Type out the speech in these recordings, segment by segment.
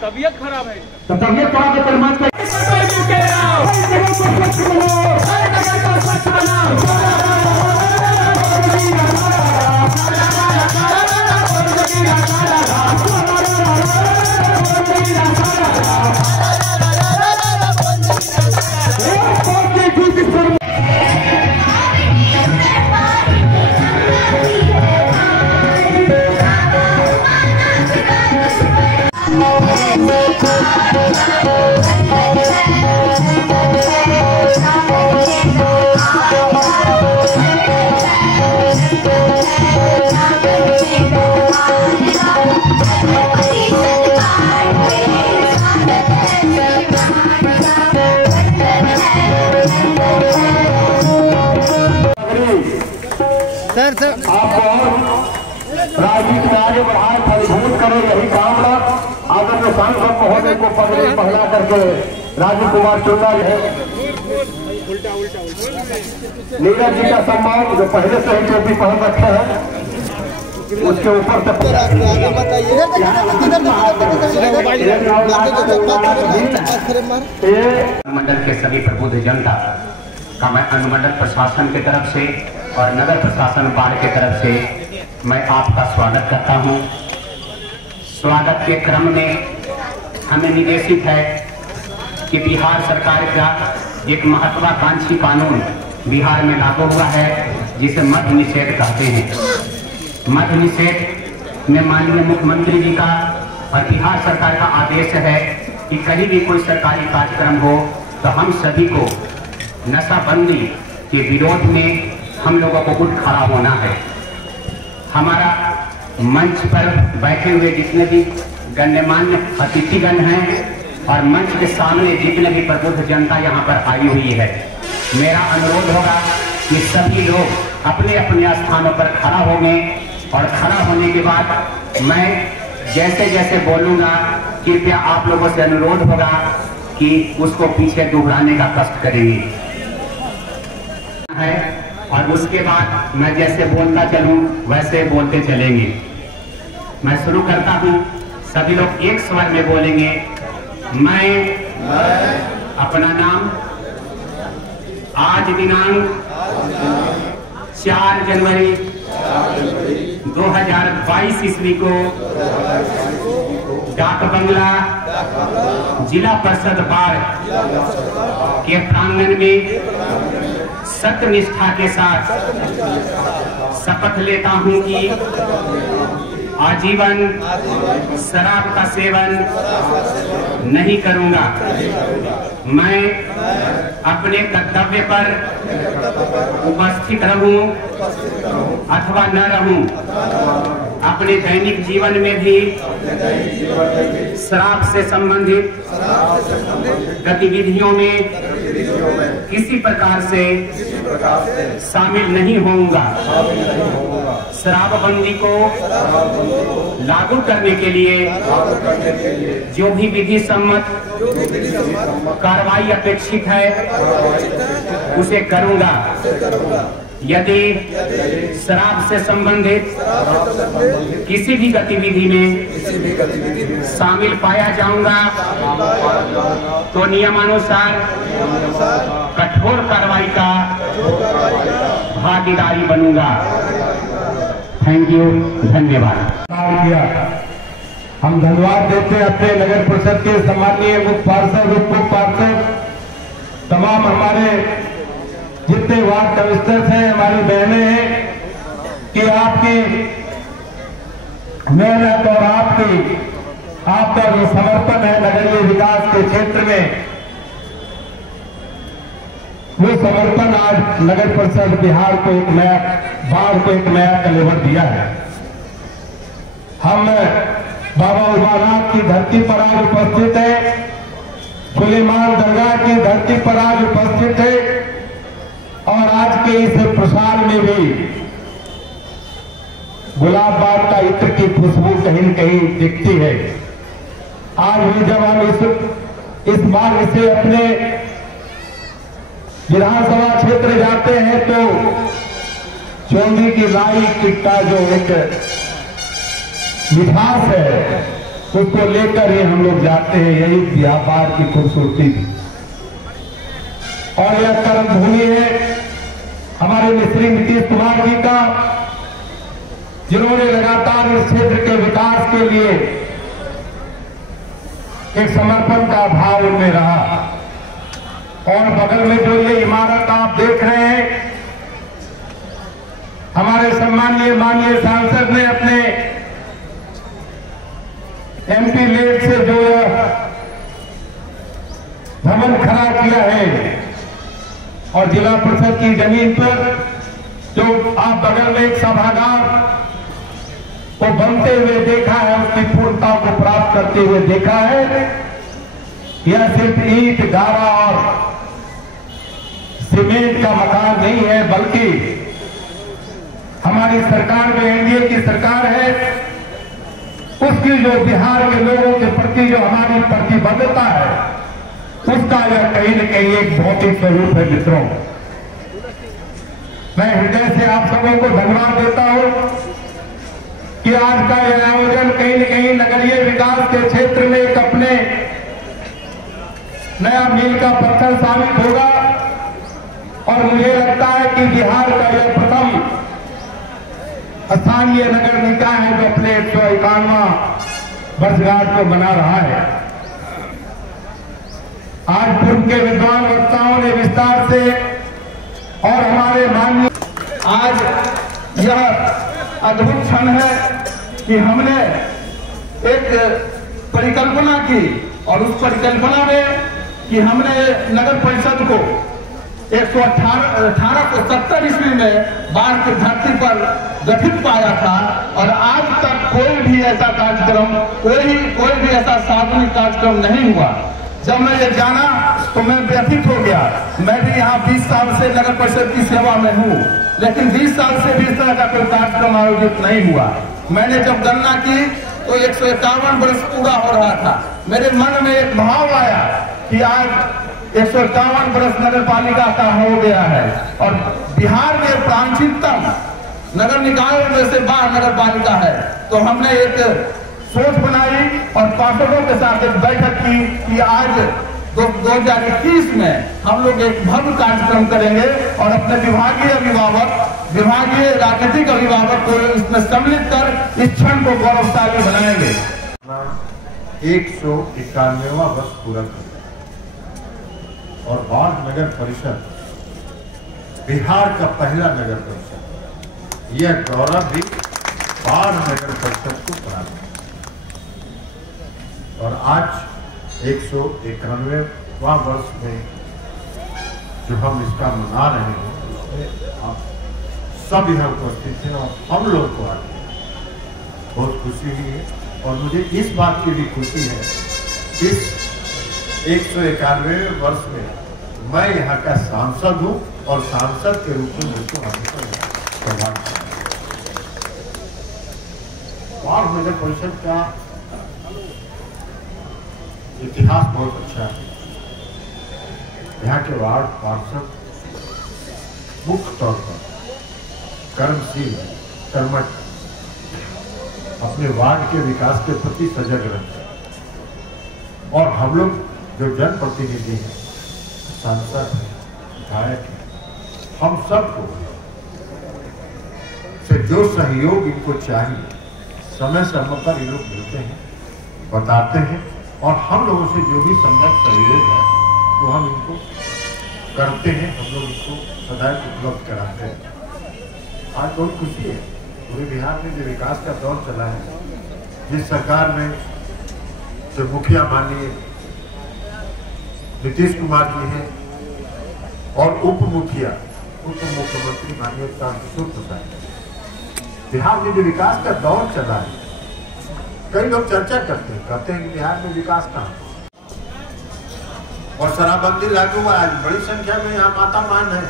तबीयत खराब है तो तबीयत खराब है सर आप राजनीति में आगे बढ़ाए फलीभूत करें, यही कामना आदरणीय सांसद महोदय को पगड़ी पहला करके राजीव कुमार चुनना है। नीरज जी का सम्मान जो पहले से ही टोपी पहन रखे हैं उसके ऊपर से मंडल के सभी प्रबुद्ध जनता का मैं अनुमंडल प्रशासन की तरफ से और नगर प्रशासन वार्ड की तरफ से मैं आपका स्वागत करता हूं। स्वागत के क्रम में हमें निर्देशित है कि बिहार सरकार का एक महत्वाकांक्षी कानून बिहार में लागू हुआ है जिसे मद्य निषेध कहते हैं। मद्य निषेध में माननीय मुख्यमंत्री जी का और बिहार सरकार का आदेश है कि कहीं भी कोई सरकारी कार्यक्रम हो तो हम सभी को नशाबंदी के विरोध में हम लोगों को उठ खड़ा होना है। हमारा मंच पर बैठे हुए जितने भी गण्यमान्य अतिथिगण हैं और मंच के सामने जितने भी प्रबुद्ध जनता यहाँ पर आई हुई है, मेरा अनुरोध होगा कि सभी लोग अपने अपने स्थानों पर खड़ा होंगे और खड़ा होने के बाद मैं जैसे जैसे बोलूंगा कृपया आप लोगों से अनुरोध होगा कि उसको पीछे दोहराने का कष्ट करेंगे है और उसके बाद मैं जैसे बोलता चलूं वैसे बोलते चलेंगे। मैं शुरू करता हूं, सभी लोग एक स्वर में बोलेंगे। मैं अपना नाम आज दिनांक 4 जनवरी 2022 ईस्वी को डाक बंगला जिला परिषद बाढ़ के प्रांगण में सत्यनिष्ठा के साथ शपथ लेता हूं कि आजीवन शराब का सेवन नहीं करूंगा। मैं अपने कर्तव्य पर उपस्थित रहूं अथवा न रहूं, अपने दैनिक जीवन में भी शराब से संबंधित गतिविधियों में किसी प्रकार से शामिल नहीं होऊंगा। शराबबंदी को लागू करने के लिए जो भी विधि सम्मत कार्रवाई अपेक्षित है उसे करूंगा। यदि शराब से संबंधित किसी भी गतिविधि में शामिल पाया जाऊंगा तो नियमानुसार कठोर कार्रवाई का भागीदारी बनूंगा। थैंक यू, धन्यवाद। हम धन्यवाद देते हैं अपने नगर परिषद के सम्माननीय मुख्य पार्षद, उप मुख्य पार्षद, तमाम हमारे जितने वार्ड कमिश्नर हैं, हमारी बहनें हैं कि आपकी मेहनत और आपका जो समर्पण है नगरीय विकास के क्षेत्र में, वो समर्पण आज नगर परिषद बिहार को एक नया बाढ़ को एक नया कलेवर दिया है। हम बाबा उबानाथ की धरती पर आज उपस्थित है, सुलेमान दरगाह की धरती पर आज उपस्थित है और आज के इस प्रसार में भी गुलाब बाग का इत्र की खुशबू कहीं न कहीं दिखती है। आज भी जब हम इस मार्ग से अपने विधानसभा क्षेत्र जाते हैं तो चौंधी की लाई किट्टा जो एक मिठास है उसको लेकर ही हम लोग जाते हैं। यही व्यापार की खूबसूरती थी और यह कर्म भूमि है हमारे मिस्त्री नीतीश कुमार जी का, जिन्होंने लगातार इस क्षेत्र के विकास के लिए एक समर्पण का भाव उनमें रहा। और बगल में जो ये इमारत आप देख रहे हैं, हमारे सम्मानीय माननीय सांसद ने अपने एमपी लेट से जो भवन खड़ा किया है और जिला परिषद की जमीन पर जो आप बगल में एक सभागार को बनते हुए देखा है, उसकी पूर्णता को प्राप्त करते हुए देखा है। यह सिर्फ ईंट गारा और सीमेंट का मकान नहीं है, बल्कि हमारी सरकार में एनडीए की सरकार है, उसकी जो बिहार के लोगों के प्रति जो हमारी प्रतिबद्धता है, उसका यह कहीं न कहीं एक भौतिक स्वरूप है। मित्रों, मैं हृदय से आप सबों को धन्यवाद देता हूं कि आज का यह आयोजन कहीं न कहीं नगरीय विकास के क्षेत्र में एक अपने नया मील का पत्थर साबित होगा। और मुझे लगता है कि बिहार का यह प्रथम स्थानीय नगर निकाय है जो अपने 151वां वर्षगांठ को मना रहा है। आज पूर्व के विद्वान वक्ताओं ने विस्तार से और हमारे माननीय, आज यह अद्भुत क्षण है कि हमने एक परिकल्पना की और उस परिकल्पना में कि हमने नगर परिषद को 1870 ईस्वी में बाढ़ की धरती पर गठित पाया था और आज तक कोई भी ऐसा कार्यक्रम, कोई भी ऐसा सार्वजनिक कार्यक्रम नहीं हुआ। जब मैं ये जाना तो मैं व्यथित हो गया। मैं भी यहाँ 20 साल से नगर परिषद की सेवा में हूँ, लेकिन 20 साल से भी इस तरह का कोई कार्यक्रम आयोजित नहीं हुआ। मैंने जब गणना की तो 151 वर्ष पूरा हो रहा था। मेरे मन में एक भाव आया कि आज 151 वर्ष नगर पालिका का हो गया है और बिहार में प्राचीनतम नगर निकायों में से बाढ़ नगर पालिका है। तो हमने एक सोच बनाई और पार्षदों के साथ एक बैठक की कि आज 2021 में हम लोग एक भव्य कार्यक्रम करेंगे और अपने विभागीय अभिभावक, विभागीय राजनीतिक अभिभावक को इसमें सम्मिलित कर इस क्षण को गौरवशाली बनाएंगे। 191वां वर्ष पूरा कर और बाढ़ नगर परिषद बिहार का पहला नगर परिषद, यह गौरव भी बाढ़ नगर परिषद को प्राप्त है। और आज 191वां वर्ष में जो हम इसका मना रहे हैं, उसमें आप सब यहाँ उपस्थित हैं और हम लोग को आके बहुत खुशी हुई है। और मुझे इस बात की भी खुशी है, इस 191वें वर्ष में मैं यहाँ का सांसद हूँ और सांसद के रूप में मुझको हमेशा प्रभाव बाढ़ नगर परिषद का इतिहास बहुत अच्छा है। यहाँ के वार्ड पार्षद मुख्य तौर पर कर्मशील, कर्मठ, अपने वार्ड के विकास के प्रति सजग रहते हैं। और हम लोग जो जनप्रतिनिधि हैं, सांसद हैं, विधायक हैं, हम सबको से जो सहयोग इनको चाहिए समय समय पर ये लोग मिलते हैं, बताते हैं और हम लोगों से जो भी संभव सहयोग है वो हम इनको करते हैं, हम लोग इसको सदैव उपलब्ध कराते हैं। आज बहुत खुशी है, पूरे बिहार में जो विकास का दौर चला है, जिस सरकार में जो मुखिया माननीय नीतीश कुमार जी हैं, और उप मुख्यमंत्री माननीय तारकिशोर प्रसाद। बिहार में जो विकास का दौर चला है, कई लोग चर्चा करते हैं, कहते हैं कि बिहार में विकास कहाँ, और शराबबंदी लागू हुआ। आज बड़ी संख्या में यहाँ माता मान है,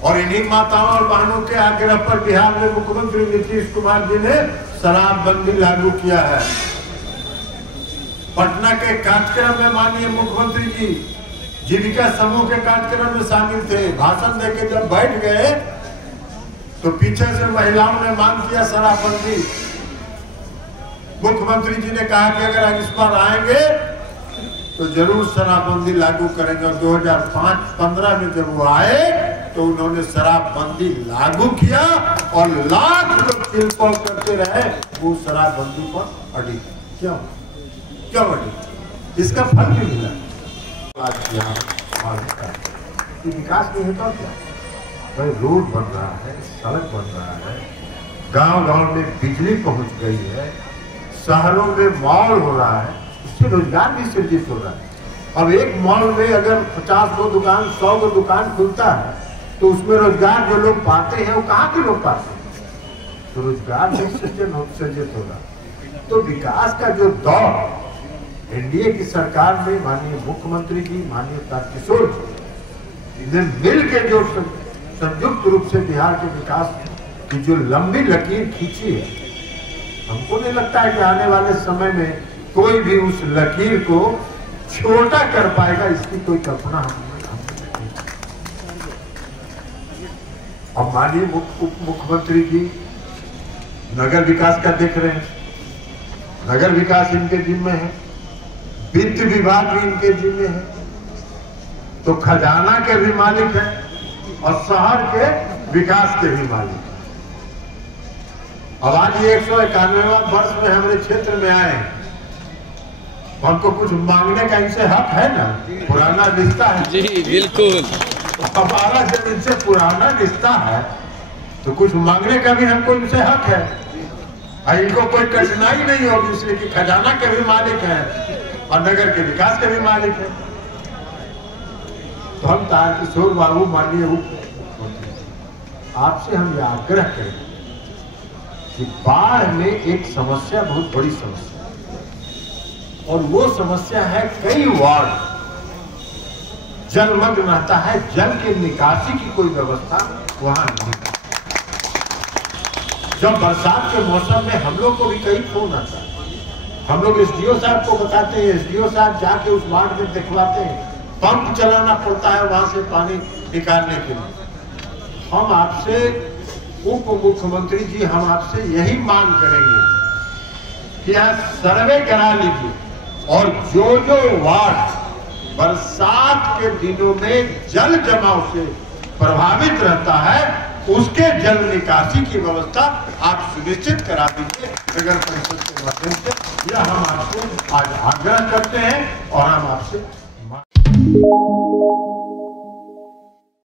और इन्हीं माताओं और बहनों के आग्रह पर बिहार में मुख्यमंत्री नीतीश कुमार जी ने शराबबंदी लागू किया है। पटना के कार्यक्रम में माननीय मुख्यमंत्री जी जीविका समूह के कार्यक्रम में शामिल थे। भाषण देके जब बैठ गए तो पीछे से महिलाओं ने मांग किया शराबबंदी। मुख्यमंत्री जी ने कहा कि अगर इस बार आएंगे तो जरूर शराबबंदी लागू करेंगे। और 2005-15 में जब वो आए तो उन्होंने शराबबंदी लागू किया, और लाख लोग तिलपल करते रहे, वो शराबबंदी पर अड़ी। क्यों अड़ी? इसका फल भी मिला। विकास नहीं होता क्या? भाई रोड बन रहा है, सड़क बन रहा है, गांव-गांव में बिजली पहुंच गई है, शहरों में मॉल हो रहा है, इससे रोजगार भी सृजित हो रहा है। अब एक मॉल में अगर 50 गो दुकान, 100 गो दुकान खुलता है तो उसमें रोजगार जो लोग पाते हैं वो कहाँ के लोग पाते हैं? तो रोजगार भी सृजित हो रहा है। तो विकास का जो दौर एनडीए की सरकार में माननीय मुख्यमंत्री जी, माननीय तारकिशोर जी ने मिल के जो संयुक्त रूप से बिहार के विकास की जो लंबी लकीर खींची है, हमको नहीं लगता है कि आने वाले समय में कोई भी उस लकीर को छोटा कर पाएगा, इसकी कोई कल्पना हम नहीं। अब माननीय उप मुख्यमंत्री जी नगर विकास का देख रहे हैं, नगर विकास इनके जिम्मे है, वित्त विभाग भी इनके जिम्मे है, तो खजाना के भी मालिक है और शहर के विकास के भी मालिक है। अब आज ये 191वां वर्ष में हमारे क्षेत्र में आए, हमको कुछ मांगने का इनसे हक है ना? पुराना रिश्ता है जी बिल्कुल। हमारा जब इनसे पुराना रिश्ता है तो कुछ मांगने का भी हमको इनसे हक है, और इनको कोई कठिनाई नहीं होगी, इसलिए कि खजाना के भी मालिक है और नगर के विकास के भी मालिक है। तो हम तारकिशोर बाबू माननीय मुख्यमंत्री, आपसे हम ये आग्रह करें कि बाढ़ में एक समस्या, बहुत बड़ी समस्या, और वो समस्या है कई वार्ड जलमग्न रहता है, जल के निकासी की कोई व्यवस्था वहां नहीं। जब बरसात के मौसम में हम लोग को भी कई फोन आता है, हम लोग एसडीओ साहब को बताते हैं, एसडीओ साहब जाके उस वार्ड में दिखवाते हैं, पंप चलाना पड़ता है वहां से पानी निकालने के लिए। हम आपसे उप मुख्यमंत्री जी, हम आपसे यही मांग करेंगे कि यहाँ सर्वे करा लीजिए, और जो वार्ड बरसात के दिनों में जल जमाव से प्रभावित रहता है, उसके जल निकासी की व्यवस्था आप सुनिश्चित करा दीजिए नगर परिषद के माध्यम से। यह हम आपसे आज आग्रह करते हैं और हम आपसे